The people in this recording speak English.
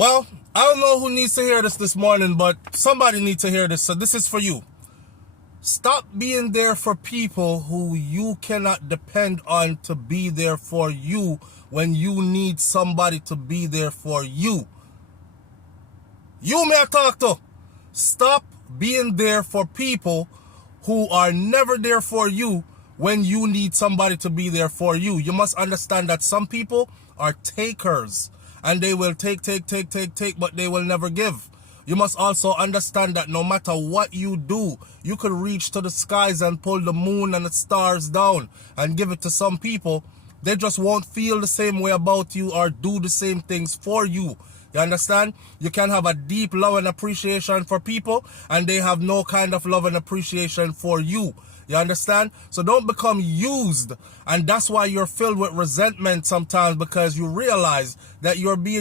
Well, I don't know who needs to hear this morning, but somebody needs to hear this, so this is for you. Stop being there for people who you cannot depend on to be there for you when you need somebody to be there for you. You may I talk to. Stop being there for people who are never there for you when you need somebody to be there for you. You must understand that some people are takers and they will take, but they will never give. You must also understand that no matter what you do, you could reach to the skies and pull the moon and the stars down and give it to some people. They just won't feel the same way about you or do the same things for you. You understand? You can have a deep love and appreciation for people and they have no kind of love and appreciation for you. You understand? So don't become used. And that's why you're filled with resentment sometimes, because you realize that you're being